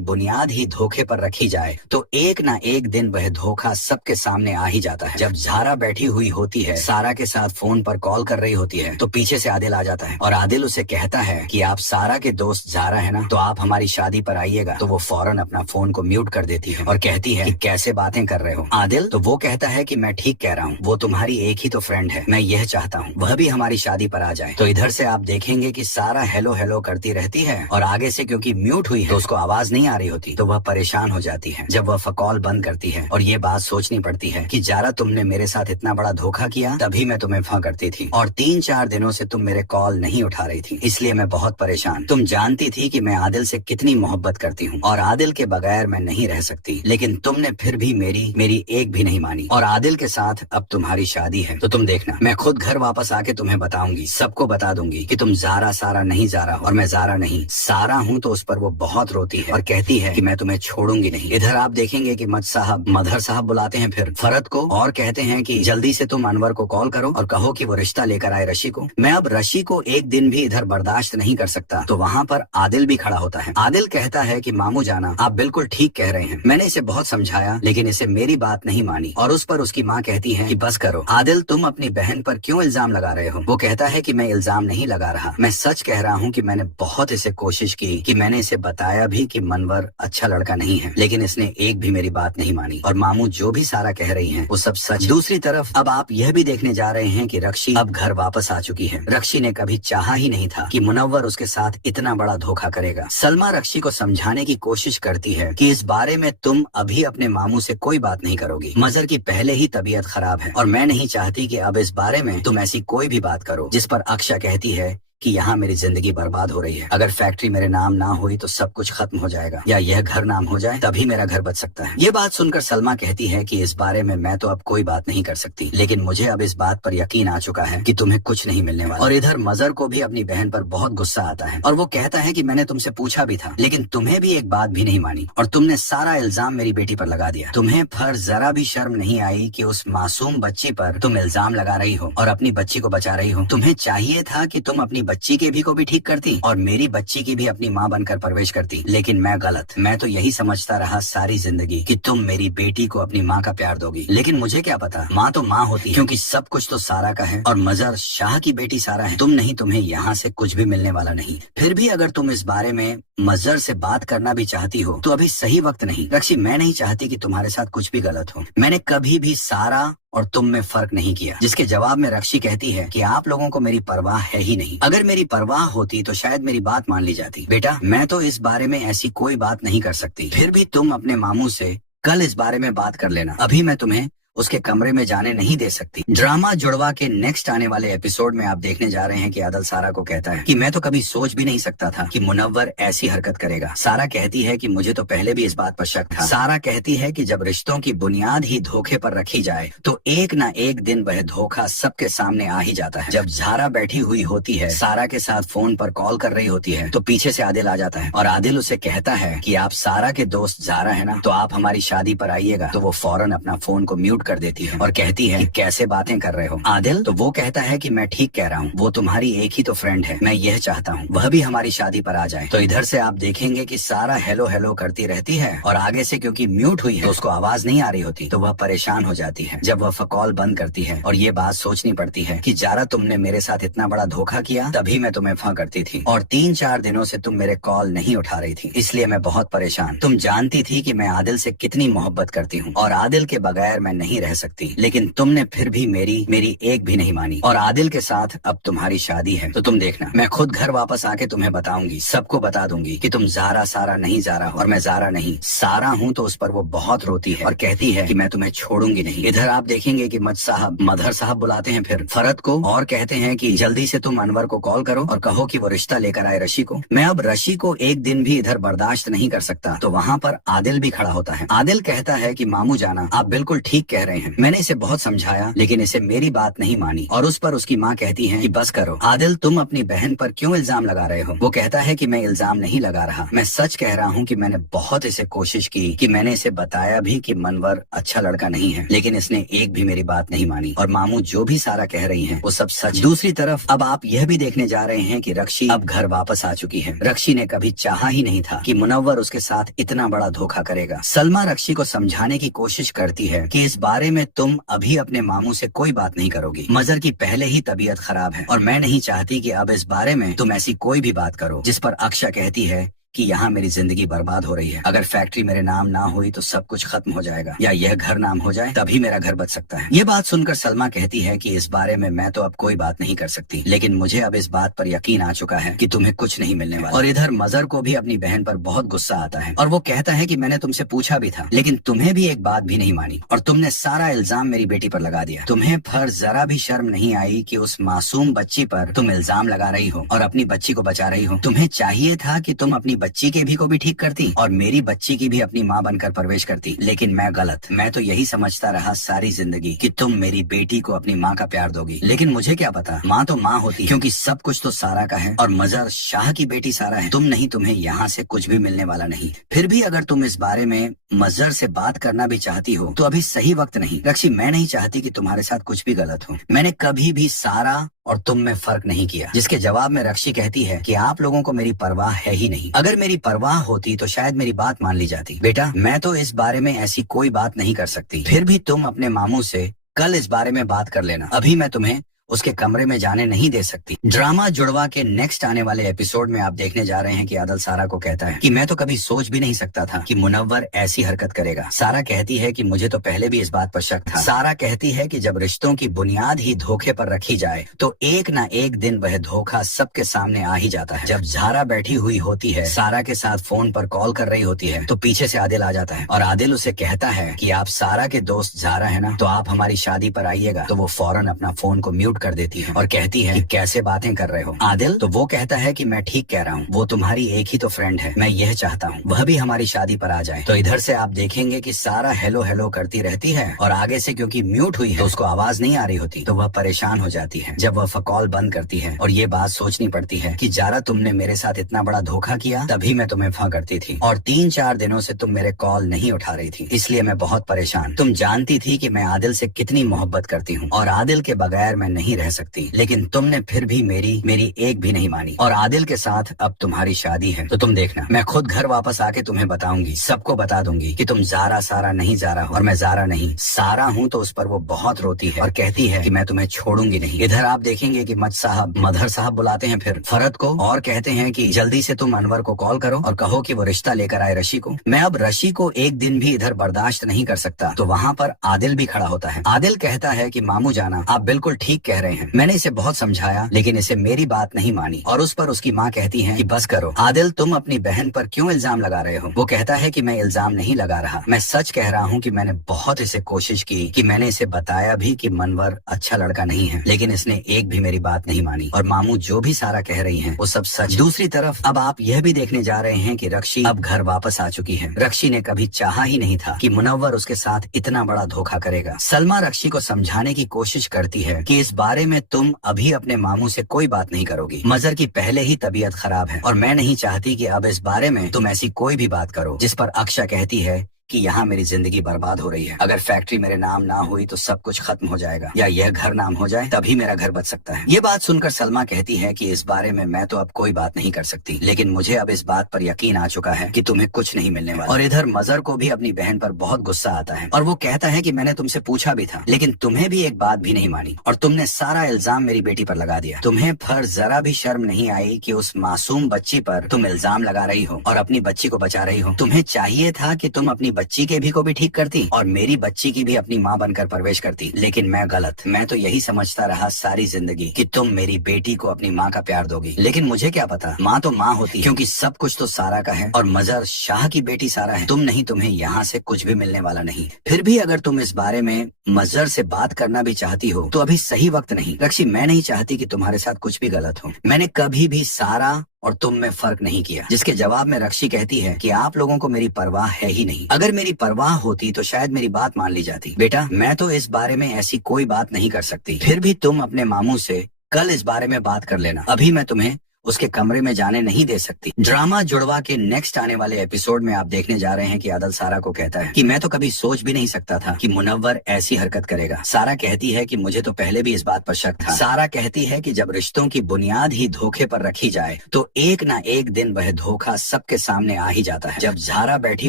बुनियाद ही धोखे पर रखी जाए तो एक ना एक दिन वह धोखा सबके सामने आ ही जाता है। जब ज़ारा बैठी हुई होती है, सारा के साथ फोन पर कॉल कर रही होती है, तो पीछे से आदिल आ जाता है और आदिल उसे कहता है कि आप सारा के दोस्त ज़ारा है ना, तो आप हमारी शादी पर आइएगा। तो वो फौरन अपना फोन को म्यूट कर देती है और कहती है कि कैसे बातें कर रहे हो आदिल। तो वो कहता है कि मैं ठीक कह रहा हूँ, वो तुम्हारी एक ही तो फ्रेंड है, मैं यह चाहता हूँ वह भी हमारी शादी पर आ जाए। तो इधर से आप देखेंगे कि सारा हेलो हेलो करती रहती है और आगे से क्योंकि म्यूट हुई है तो उसको आवाज नहीं आ रही होती, तो वह परेशान हो जाती है। जब वह कॉल बंद करती है और ये बात सोचनी पड़ती है कि ज़ारा तुमने मेरे साथ इतना बड़ा धोखा किया, तभी मैं तुम्हें फ़ करती थी और 3-4 दिनों से तुम मेरे कॉल नहीं उठा रही थी, इसलिए मैं बहुत परेशान। तुम जानती थी कि मैं आदिल से कितनी मोहब्बत करती हूँ और आदिल के बगैर मैं नहीं रह सकती, लेकिन तुमने फिर भी मेरी एक भी नहीं मानी और आदिल के साथ अब तुम्हारी शादी है। तो तुम देखना, मैं खुद घर वापस आके तुम्हें बताऊंगी, सबको बता दूंगी कि तुम ज़ारा सारा नहीं ज़ारा और मैं ज़ारा नहीं सारा हूँ। तो उस पर वो बहुत रोती है और कहती है कि मैं तुम्हें छोड़ूंगी नहीं। इधर आप देखेंगे कि मदहर साहब बुलाते हैं फिर फरत को और कहते हैं कि जल्दी से तुम अनवर को कॉल करो और कहो कि वो रिश्ता लेकर आए रशी को। मैं अब रशी को एक दिन भी इधर बर्दाश्त नहीं कर सकता। तो वहाँ पर आदिल भी खड़ा होता है। आदिल कहता है कि मामू जाना आप बिल्कुल ठीक कह कह रहे हैं। मैंने इसे बहुत समझाया लेकिन इसे मेरी बात नहीं मानी और उस पर उसकी माँ कहती है कि बस करो आदिल, तुम अपनी बहन पर क्यों इल्जाम लगा रहे हो। वो कहता है कि मैं इल्जाम नहीं लगा रहा, मैं सच कह रहा हूँ कि मैंने बहुत इसे कोशिश की, कि मैंने इसे बताया भी कि मनवर अच्छा लड़का नहीं है, लेकिन इसने एक भी मेरी बात नहीं मानी और मामू जो भी सारा कह रही हैं वो सब सच। दूसरी तरफ अब आप यह भी देखने जा रहे हैं कि रक्षी अब घर वापस आ चुकी है। रक्षी ने कभी चाहा ही नहीं था कि मुनव्वर उसके साथ इतना बड़ा धोखा करेगा। सलमा रक्षी को समझाने की कोशिश करती है कि इस बारे में तुम अभी अपने मामू से कोई बात नहीं करोगी। मजर की पहले ही तबीयत खराब है और मैं नहीं चाहती कि अब इस बारे में तुम ऐसी कोई भी बात करो। जिस पर अक्षा कहती है कि यहाँ मेरी जिंदगी बर्बाद हो रही है। अगर फैक्ट्री मेरे नाम ना हुई तो सब कुछ खत्म हो जाएगा, या यह घर नाम हो जाए तभी मेरा घर बच सकता है। ये बात सुनकर सलमा कहती है कि इस बारे में मैं तो अब कोई बात नहीं कर सकती, लेकिन मुझे अब इस बात पर यकीन आ चुका है कि तुम्हें कुछ नहीं मिलने वाला। और इधर मजर को भी अपनी बहन पर बहुत गुस्सा आता है और वो कहता है कि मैंने तुमसे पूछा भी था, लेकिन तुम्हें भी एक बात भी नहीं मानी और तुमने सारा इल्जाम मेरी बेटी पर लगा दिया। तुम्हें पर जरा भी शर्म नहीं आई कि उस मासूम बच्ची पर तुम इल्जाम लगा रही हो और अपनी बच्ची को बचा रही हो। तुम्हें चाहिए था कि तुम अपनी बच्ची के भी को भी ठीक करती और मेरी बच्ची की भी अपनी माँ बनकर परवरिश करती, लेकिन मैं गलत। मैं तो यही समझता रहा सारी जिंदगी कि तुम मेरी बेटी को अपनी माँ का प्यार दोगी, लेकिन मुझे क्या पता माँ तो माँ होती है, क्योंकि सब कुछ तो सारा का है और मजर शाह की बेटी सारा है। तुम नहीं, तुम्हें यहाँ से कुछ भी मिलने वाला नहीं। फिर भी अगर तुम इस बारे में मजर से बात करना भी चाहती हो तो अभी सही वक्त नहीं। रक्षी, मैं नहीं चाहती कि तुम्हारे साथ कुछ भी गलत हो। मैंने कभी भी सारा और तुम में फर्क नहीं किया। जिसके जवाब में रक्षी कहती है कि आप लोगों को मेरी परवाह है ही नहीं। अगर मेरी परवाह होती तो शायद मेरी बात मान ली जाती। बेटा, मैं तो इस बारे में ऐसी कोई बात नहीं कर सकती। फिर भी तुम अपने मामू से कल इस बारे में बात कर लेना। अभी मैं तुम्हें उसके कमरे में जाने नहीं दे सकती। ड्रामा जुड़वा के नेक्स्ट आने वाले एपिसोड में आप देखने जा रहे हैं कि आदिल सारा को कहता है कि मैं तो कभी सोच भी नहीं सकता था कि मुनव्वर ऐसी हरकत करेगा। सारा कहती है कि मुझे तो पहले भी इस बात पर शक था। सारा कहती है कि जब रिश्तों की बुनियाद ही धोखे पर रखी जाए तो एक ना एक दिन वह धोखा सबके सामने आ ही जाता है। जब ज़ारा बैठी हुई होती है, सारा के साथ फोन पर कॉल कर रही होती है, तो पीछे से आदिल आ जाता है और आदिल उसे कहता है कि आप सारा के दोस्त ज़ारा है ना, तो आप हमारी शादी पर आइएगा। तो वो फौरन अपना फोन को म्यूट कर देती है और कहती है कि कैसे बातें कर रहे हो आदिल। तो वो कहता है कि मैं ठीक कह रहा हूँ, वो तुम्हारी एक ही तो फ्रेंड है, मैं यह चाहता हूँ वह भी हमारी शादी पर आ जाए। तो इधर से आप देखेंगे कि सारा हेलो हेलो करती रहती है और आगे से क्योंकि म्यूट हुई है तो उसको आवाज नहीं आ रही होती, तो वह परेशान हो जाती है। जब वह कॉल बंद करती है और ये बात सोचनी पड़ती है कि ज़ारा, तुमने मेरे साथ इतना बड़ा धोखा किया तभी मैं तुम्हें फ़ करती थी और 3-4 दिनों से तुम मेरे कॉल नहीं उठा रही थी, इसलिए मैं बहुत परेशान। तुम जानती थी कि मैं आदिल से कितनी मोहब्बत करती हूँ और आदिल के बगैर मैं नहीं रह सकती, लेकिन तुमने फिर भी मेरी एक भी नहीं मानी और आदिल के साथ अब तुम्हारी शादी है। तो तुम देखना, मैं खुद घर वापस आके तुम्हें बताऊंगी, सबको बता दूंगी कि तुम ज़ारा सारा नहीं ज़ारा और मैं ज़ारा नहीं सारा हूँ। तो उस पर वो बहुत रोती है और कहती है कि मैं तुम्हें छोड़ूंगी नहीं। इधर आप देखेंगे कि मदर साहब बुलाते हैं फिर फरत को और कहते हैं कि जल्दी से तुम अनवर को कॉल करो और कहो कि वो रिश्ता लेकर आए रशी को। मैं अब रशी को एक दिन भी इधर बर्दाश्त नहीं कर सकता। तो वहाँ पर आदिल भी खड़ा होता है। आदिल कहता है कि मामू जाना, आप बिल्कुल ठीक कह रहे हैं, मैंने इसे बहुत समझाया लेकिन इसे मेरी बात नहीं मानी और उस पर उसकी माँ कहती है कि बस करो आदिल, तुम अपनी बहन पर क्यों इल्जाम लगा रहे हो। वो कहता है कि मैं इल्जाम नहीं लगा रहा, मैं सच कह रहा हूँ कि मैंने बहुत इसे कोशिश की, कि मैंने इसे बताया भी कि मनवर अच्छा लड़का नहीं है, लेकिन इसने एक भी मेरी बात नहीं मानी और मामू जो भी सारा कह रही है वो सब सच। दूसरी तरफ अब आप यह भी देखने जा रहे हैं कि रक्षी अब घर वापस आ चुकी है। रक्षी ने कभी चाहा ही नहीं था कि मुनव्वर उसके साथ इतना बड़ा धोखा करेगा। सलमा रक्षी को समझाने की कोशिश करती है कि इस बारे में तुम अभी अपने मामू से कोई बात नहीं करोगी। मजर की पहले ही तबीयत खराब है और मैं नहीं चाहती कि अब इस बारे में तुम ऐसी कोई भी बात करो। जिस पर अक्षा कहती है कि यहाँ मेरी जिंदगी बर्बाद हो रही है, अगर फैक्ट्री मेरे नाम ना हुई तो सब कुछ खत्म हो जाएगा, या यह घर नाम हो जाए तभी मेरा घर बच सकता है। ये बात सुनकर सलमा कहती है कि इस बारे में मैं तो अब कोई बात नहीं कर सकती, लेकिन मुझे अब इस बात पर यकीन आ चुका है कि तुम्हें कुछ नहीं मिलने वाला। और इधर मजर को भी अपनी बहन पर बहुत गुस्सा आता है और वो कहता है कि मैंने तुमसे पूछा भी था, लेकिन तुम्हें भी एक बात भी नहीं मानी और तुमने सारा इल्जाम मेरी बेटी पर लगा दिया। तुम्हें पर जरा भी शर्म नहीं आई कि उस मासूम बच्ची पर तुम इल्जाम लगा रही हो और अपनी बच्ची को बचा रही हो। तुम्हें चाहिए था कि तुम अपनी बच्ची के भी को भी ठीक करती और मेरी बच्ची की भी अपनी माँ बनकर परवरिश करती, लेकिन मैं गलत। मैं तो यही समझता रहा सारी जिंदगी कि तुम मेरी बेटी को अपनी माँ का प्यार दोगी, लेकिन मुझे क्या पता माँ तो माँ होती है, क्योंकि सब कुछ तो सारा का है और मजर शाह की बेटी सारा है। तुम नहीं, तुम्हें यहाँ से कुछ भी मिलने वाला नहीं। फिर भी अगर तुम इस बारे में मजर से बात करना भी चाहती हो तो अभी सही वक्त नहीं। रक्षी, मैं नहीं चाहती कि तुम्हारे साथ कुछ भी गलत हो। मैंने कभी भी सारा और तुम में फर्क नहीं किया। जिसके जवाब में रक्षी कहती है कि आप लोगों को मेरी परवाह है ही नहीं। अगर अगर मेरी परवाह होती तो शायद मेरी बात मान ली जाती। बेटा मैं तो इस बारे में ऐसी कोई बात नहीं कर सकती, फिर भी तुम अपने मामू से कल इस बारे में बात कर लेना। अभी मैं तुम्हें उसके कमरे में जाने नहीं दे सकती। ड्रामा जुड़वा के नेक्स्ट आने वाले एपिसोड में आप देखने जा रहे हैं कि आदिल सारा को कहता है कि मैं तो कभी सोच भी नहीं सकता था कि मुनव्वर ऐसी हरकत करेगा। सारा कहती है कि मुझे तो पहले भी इस बात पर शक था। सारा कहती है कि जब रिश्तों की बुनियाद ही धोखे पर रखी जाए तो एक ना एक दिन वह धोखा सबके सामने आ ही जाता है। जब ज़ारा बैठी हुई होती है, सारा के साथ फोन पर कॉल कर रही होती है, तो पीछे से आदिल आ जाता है और आदिल उसे कहता है कि आप सारा के दोस्त ज़ारा है ना, तो आप हमारी शादी पर आइएगा। तो वो फौरन अपना फोन को म्यूट कर देती है और कहती है कि कैसे बातें कर रहे हो आदिल। तो वो कहता है कि मैं ठीक कह रहा हूँ, वो तुम्हारी एक ही तो फ्रेंड है, मैं यह चाहता हूँ वह भी हमारी शादी पर आ जाए। तो इधर से आप देखेंगे कि सारा हेलो हेलो करती रहती है और आगे से क्योंकि म्यूट हुई है तो उसको आवाज नहीं आ रही होती, तो वह परेशान हो जाती है। जब वह कॉल बंद करती है और ये बात सोचनी पड़ती है कि ज़ारा तुमने मेरे साथ इतना बड़ा धोखा किया, तभी मैं तुम्हें फ़ करती थी और 3-4 दिनों से तुम मेरे कॉल नहीं उठा रही थी, इसलिए मैं बहुत परेशान। तुम जानती थी कि मैं आदिल से कितनी मोहब्बत करती हूँ और आदिल के बगैर मैं नहीं रह सकती, लेकिन तुमने फिर भी मेरी एक भी नहीं मानी और आदिल के साथ अब तुम्हारी शादी है। तो तुम देखना, मैं खुद घर वापस आके तुम्हें बताऊंगी, सबको बता दूंगी कि तुम ज़ारा सारा नहीं ज़ारा हो और मैं ज़ारा नहीं सारा हूँ। तो उस पर वो बहुत रोती है और कहती है कि मैं तुम्हें छोड़ूंगी नहीं। इधर आप देखेंगे कि मदहर साहब बुलाते हैं फिर फरत को और कहते हैं कि जल्दी से तुम अनवर को कॉल करो और कहो कि वो रिश्ता लेकर आए रशी को। मैं अब रशी को एक दिन भी इधर बर्दाश्त नहीं कर सकता। तो वहाँ पर आदिल भी खड़ा होता है। आदिल कहता है कि मामू जाना आप बिल्कुल ठीक कह रहे हैं, मैंने इसे बहुत समझाया लेकिन इसे मेरी बात नहीं मानी। और उस पर उसकी माँ कहती है कि बस करो आदिल, तुम अपनी बहन पर क्यों इल्जाम लगा रहे हो। वो कहता है कि मैं इल्जाम नहीं लगा रहा, मैं सच कह रहा हूँ कि मैंने बहुत इसे कोशिश की, कि मैंने इसे बताया भी कि मनवर अच्छा लड़का नहीं है, लेकिन इसने एक भी मेरी बात नहीं मानी। और मामू जो भी सारा कह रही है वो सब सच। दूसरी तरफ अब आप यह भी देखने जा रहे हैं कि रक्षी अब घर वापस आ चुकी है। रक्षी ने कभी चाहा ही नहीं था कि मुनव्वर उसके साथ इतना बड़ा धोखा करेगा। सलमा रक्षी को समझाने की कोशिश करती है कि इस बारे में तुम अभी अपने मामू से कोई बात नहीं करोगी, मजर की पहले ही तबीयत खराब है और मैं नहीं चाहती कि अब इस बारे में तुम ऐसी कोई भी बात करो। जिस पर अक्षा कहती है कि यहाँ मेरी जिंदगी बर्बाद हो रही है, अगर फैक्ट्री मेरे नाम ना हुई तो सब कुछ खत्म हो जाएगा, या यह घर नाम हो जाए तभी मेरा घर बच सकता है। ये बात सुनकर सलमा कहती है कि इस बारे में मैं तो अब कोई बात नहीं कर सकती, लेकिन मुझे अब इस बात पर यकीन आ चुका है कि तुम्हें कुछ नहीं मिलने वाला। और इधर मजर को भी अपनी बहन पर बहुत गुस्सा आता है और वो कहता है कि मैंने तुमसे पूछा भी था, लेकिन तुम्हें भी एक बात भी नहीं मानी और तुमने सारा इल्जाम मेरी बेटी पर लगा दिया। तुम्हें फिर जरा भी शर्म नहीं आई कि उस मासूम बच्ची पर तुम इल्जाम लगा रही हो और अपनी बच्ची को बचा रही हो। तुम्हें चाहिए था कि तुम अपनी बच्ची के भी को भी ठीक करती और मेरी बच्ची की भी अपनी माँ बनकर परवेश करती, लेकिन मैं गलत। मैं तो यही समझता रहा सारी जिंदगी कि तुम मेरी बेटी को अपनी माँ का प्यार दोगी, लेकिन मुझे क्या पता, माँ तो माँ होती है, क्योंकि सब कुछ तो सारा का है और मजर शाह की बेटी सारा है। तुम नहीं, तुम्हें यहाँ से कुछ भी मिलने वाला नहीं। फिर भी अगर तुम इस बारे में मजर से बात करना भी चाहती हो तो अभी सही वक्त नहीं। रक्षी, मैं नहीं चाहती कि तुम्हारे साथ कुछ भी गलत हो, मैंने कभी भी सारा और तुम में फर्क नहीं किया। जिसके जवाब में रक्षी कहती है कि आप लोगों को मेरी परवाह है ही नहीं, अगर मेरी परवाह होती तो शायद मेरी बात मान ली जाती। बेटा मैं तो इस बारे में ऐसी कोई बात नहीं कर सकती, फिर भी तुम अपने मामू से कल इस बारे में बात कर लेना, अभी मैं तुम्हें उसके कमरे में जाने नहीं दे सकती। ड्रामा जुड़वा के नेक्स्ट आने वाले एपिसोड में आप देखने जा रहे हैं कि आदिल सारा को कहता है कि मैं तो कभी सोच भी नहीं सकता था कि मुनव्वर ऐसी हरकत करेगा। सारा कहती है कि मुझे तो पहले भी इस बात पर शक था। सारा कहती है कि जब रिश्तों की बुनियाद ही धोखे पर रखी जाए तो एक ना एक दिन वह धोखा सबके सामने आ ही जाता है। जब ज़ारा बैठी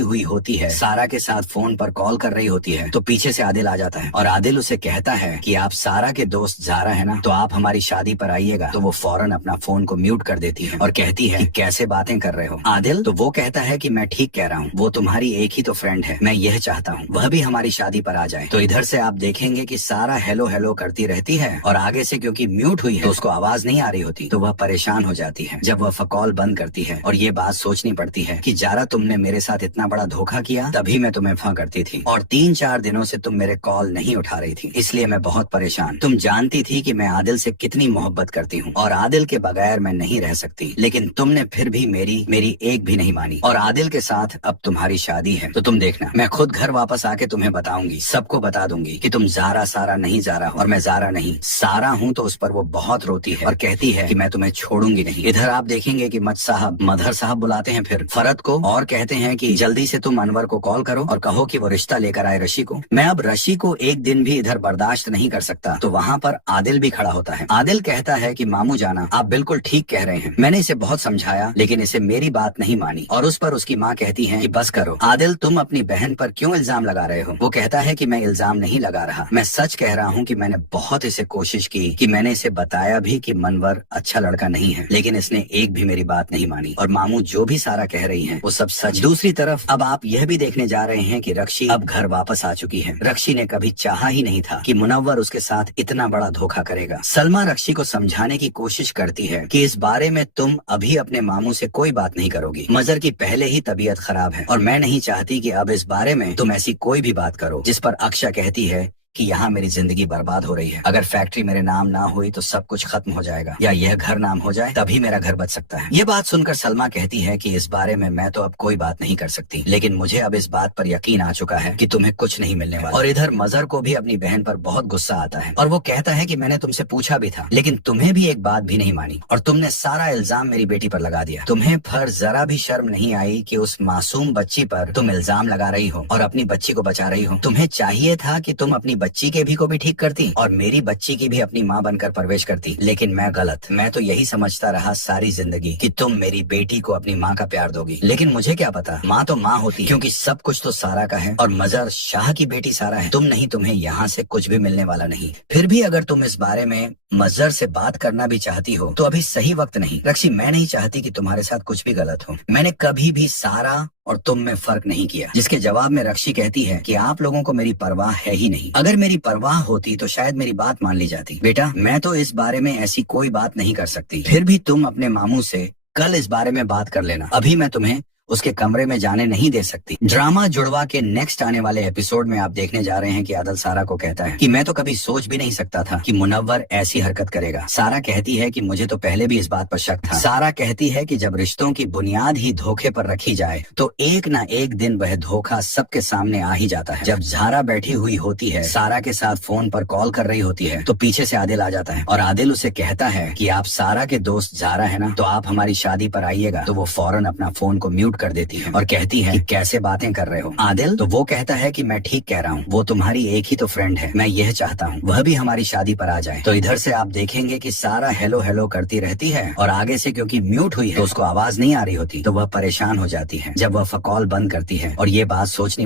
हुई होती है, सारा के साथ फोन पर कॉल कर रही होती है, तो पीछे से आदिल आ जाता है और आदिल उसे कहता है कि आप सारा के दोस्त ज़ारा है ना, तो आप हमारी शादी पर आइएगा। तो वो फौरन अपना फोन को म्यूट कर देती है और कहती है कि कैसे बातें कर रहे हो आदिल। तो वो कहता है कि मैं ठीक कह रहा हूँ, वो तुम्हारी एक ही तो फ्रेंड है, मैं यह चाहता हूँ वह भी हमारी शादी पर आ जाए। तो इधर से आप देखेंगे कि सारा हेलो हेलो करती रहती है और आगे से क्योंकि म्यूट हुई है तो उसको आवाज नहीं आ रही होती, तो वह परेशान हो जाती है। जब वह कॉल बंद करती है और ये बात सोचनी पड़ती है कि ज़ारा तुमने मेरे साथ इतना बड़ा धोखा किया, तभी मैं तुम्हें फ़ करती थी और 3-4 दिनों से तुम मेरे कॉल नहीं उठा रही थी, इसलिए मैं बहुत परेशान। तुम जानती थी कि मैं आदिल से कितनी मोहब्बत करती हूँ और आदिल के बगैर मैं नहीं रह सकती, लेकिन तुमने फिर भी मेरी एक भी नहीं मानी और आदिल के साथ अब तुम्हारी शादी है। तो तुम देखना, मैं खुद घर वापस आके तुम्हें बताऊंगी, सबको बता दूंगी कि तुम ज़ारा सारा नहीं ज़ारा हो और मैं ज़ारा नहीं सारा हूँ। तो उस पर वो बहुत रोती है और कहती है कि मैं तुम्हें छोड़ूंगी नहीं। इधर आप देखेंगे कि मदहर साहब बुलाते हैं फिर फरत को और कहते हैं कि जल्दी से तुम अनवर को कॉल करो और कहो कि वो रिश्ता लेकर आए रशी को। मैं अब रशी को एक दिन भी इधर बर्दाश्त नहीं कर सकता। तो वहाँ पर आदिल भी खड़ा होता है। आदिल कहता है कि मामू जाना आप बिल्कुल ठीक कह रहे हैं। मैंने इसे बहुत समझाया लेकिन इसे मेरी बात नहीं मानी और उस पर उसकी माँ कहती है कि बस करो आदिल, तुम अपनी बहन पर क्यों इल्जाम लगा रहे हो। वो कहता है कि मैं इल्जाम नहीं लगा रहा, मैं सच कह रहा हूँ कि मैंने बहुत इसे कोशिश की कि मैंने इसे बताया भी कि मनवर अच्छा लड़का नहीं है, लेकिन इसने एक भी मेरी बात नहीं मानी और मामू जो भी सारा कह रही है वो सब सच। दूसरी तरफ अब आप यह भी देखने जा रहे हैं कि रक्षी अब घर वापस आ चुकी है। रक्षी ने कभी चाहा ही नहीं था कि मुनव्वर उसके साथ इतना बड़ा धोखा करेगा। सलमा रक्षी को समझाने की कोशिश करती है कि इस बारे में तुम अभी अपने मामू से कोई बात नहीं करोगी। मजर की पहले ही तबीयत खराब है और मैं नहीं चाहती कि अब इस बारे में तुम ऐसी कोई भी बात करो। जिस पर अक्षा कहती है कि यहाँ मेरी जिंदगी बर्बाद हो रही है, अगर फैक्ट्री मेरे नाम ना हुई तो सब कुछ खत्म हो जाएगा, या यह घर नाम हो जाए तभी मेरा घर बच सकता है। ये बात सुनकर सलमा कहती है कि इस बारे में मैं तो अब कोई बात नहीं कर सकती, लेकिन मुझे अब इस बात पर यकीन आ चुका है कि तुम्हें कुछ नहीं मिलने वाला। और इधर मजर को भी अपनी बहन पर बहुत गुस्सा आता है और वो कहता है कि मैंने तुमसे पूछा भी था लेकिन तुम्हें भी एक बात भी नहीं मानी और तुमने सारा इल्जाम मेरी बेटी पर लगा दिया। तुम्हें पर जरा भी शर्म नहीं आई कि उस मासूम बच्ची पर तुम इल्जाम लगा रही हो और अपनी बच्ची को बचा रही हो। तुम्हें चाहिए था कि तुम अपनी बच्ची के भी को भी ठीक करती और मेरी बच्ची की भी अपनी माँ बनकर परवरिश करती, लेकिन मैं गलत। मैं तो यही समझता रहा सारी जिंदगी कि तुम मेरी बेटी को अपनी माँ का प्यार दोगी, लेकिन मुझे क्या पता माँ तो माँ होती है, क्योंकि सब कुछ तो सारा का है और मजर शाह की बेटी सारा है। तुम नहीं, तुम्हें यहाँ से कुछ भी मिलने वाला नहीं। फिर भी अगर तुम इस बारे में मजर से बात करना भी चाहती हो तो अभी सही वक्त नहीं। रक्षी, मैं नहीं चाहती कि तुम्हारे साथ कुछ भी गलत हो। मैंने कभी भी सारा और तुम में फर्क नहीं किया। जिसके जवाब में रक्षी कहती है कि आप लोगों को मेरी परवाह है ही नहीं। अगर मेरी परवाह होती तो शायद मेरी बात मान ली जाती। बेटा, मैं तो इस बारे में ऐसी कोई बात नहीं कर सकती। फिर भी तुम अपने मामू से कल इस बारे में बात कर लेना। अभी मैं तुम्हें उसके कमरे में जाने नहीं दे सकती। ड्रामा जुड़वा के नेक्स्ट आने वाले एपिसोड में आप देखने जा रहे हैं कि आदिल सारा को कहता है कि मैं तो कभी सोच भी नहीं सकता था कि मुनव्वर ऐसी हरकत करेगा। सारा कहती है कि मुझे तो पहले भी इस बात पर शक था। सारा कहती है कि जब रिश्तों की बुनियाद ही धोखे पर रखी जाए तो एक ना एक दिन वह धोखा सबके सामने आ ही जाता है। जब ज़ारा बैठी हुई होती है, सारा के साथ फोन पर कॉल कर रही होती है, तो पीछे से आदिल आ जाता है और आदिल उसे कहता है कि आप सारा के दोस्त ज़ारा है ना, तो आप हमारी शादी पर आइएगा। तो वो फौरन अपना फोन को म्यूट कर देती है और कहती है कि कैसे बातें कर रहे हो आदिल। तो वो कहता है कि मैं ठीक कह रहा हूँ, वो तुम्हारी एक ही तो फ्रेंड है, मैं यह चाहता हूँ वह भी हमारी शादी पर आ जाए। तो इधर से आप देखेंगे कि सारा हेलो हेलो करती रहती है और आगे से क्योंकि म्यूट हुई है तो उसको आवाज नहीं आ रही होती, तो वह परेशान हो जाती है। जब वह कॉल बंद करती है और ये बात सोचनी